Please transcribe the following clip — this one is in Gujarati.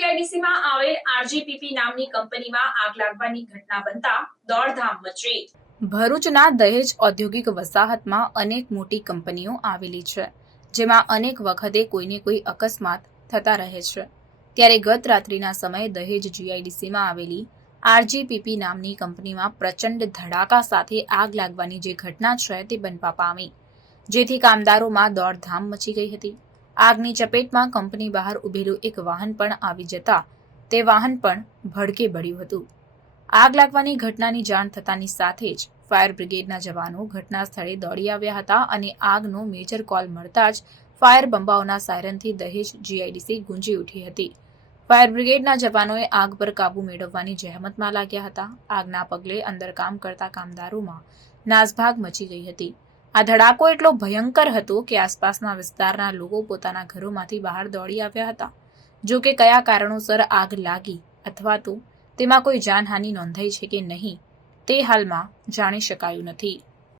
જીઆઈડીસીમાં આવેલ આરજીપીપી નામની કંપનીમાં આગ લાગવાની ઘટના બનતા દોડધામ મચી. ભરૂચના દહેજ ઔદ્યોગિક વસાહતમાં અનેક મોટી કંપનીઓ આવેલી છે, જેમાં અનેક વખતે કોઈને કોઈ અકસ્માત થતા રહે છે. ત્યારે ગત રાત્રિના સમયે દહેજ જીઆઈડીસીમાં આવેલી આરજીપીપી નામની કંપનીમાં પ્રચંડ ધડાકા સાથે આગ લાગવાની જે ઘટના છે તે બનવા પામી, જેથી કામદારોમાં દોડધામ મચી ગઈ હતી. આગની ચપેટમાં કંપની બહાર ઉભેલું એક વાહન પણ આવી જતા તે વાહન પણ ભડકે બળ્યું હતું. આગ લાગવાની ઘટનાની જાણ થતાની સાથે જ ફાયર બ્રિગેડના જવાનો ઘટના સ્થળે દોડી આવ્યા હતા અને આગનો મેજર કોલ મળતા જ ફાયર બંબાઓના સાયરનથી દહેજ જીઆઈડીસી ગુંજી ઉઠી હતી. ફાયર બ્રિગેડના જવાનોએ આગ પર કાબુ મેળવવાની જહેમતમાં લાગ્યા હતા. આગના પગલે અંદર કામ કરતા કામદારોમાં નાસભાગ મચી ગઈ હતી. આ ધડાકો એટલો ભયંકર હતો કે આસપાસના વિસ્તારના લોકો પોતાના ઘરોમાંથી બહાર દોડી આવ્યા હતા. જો કે કયા કારણોસર આગ લાગી અથવા તો તેમાં કોઈ જાનહાનિ નોંધાઈ છે કે નહીં, તે હાલમાં જાણી શકાયું નથી.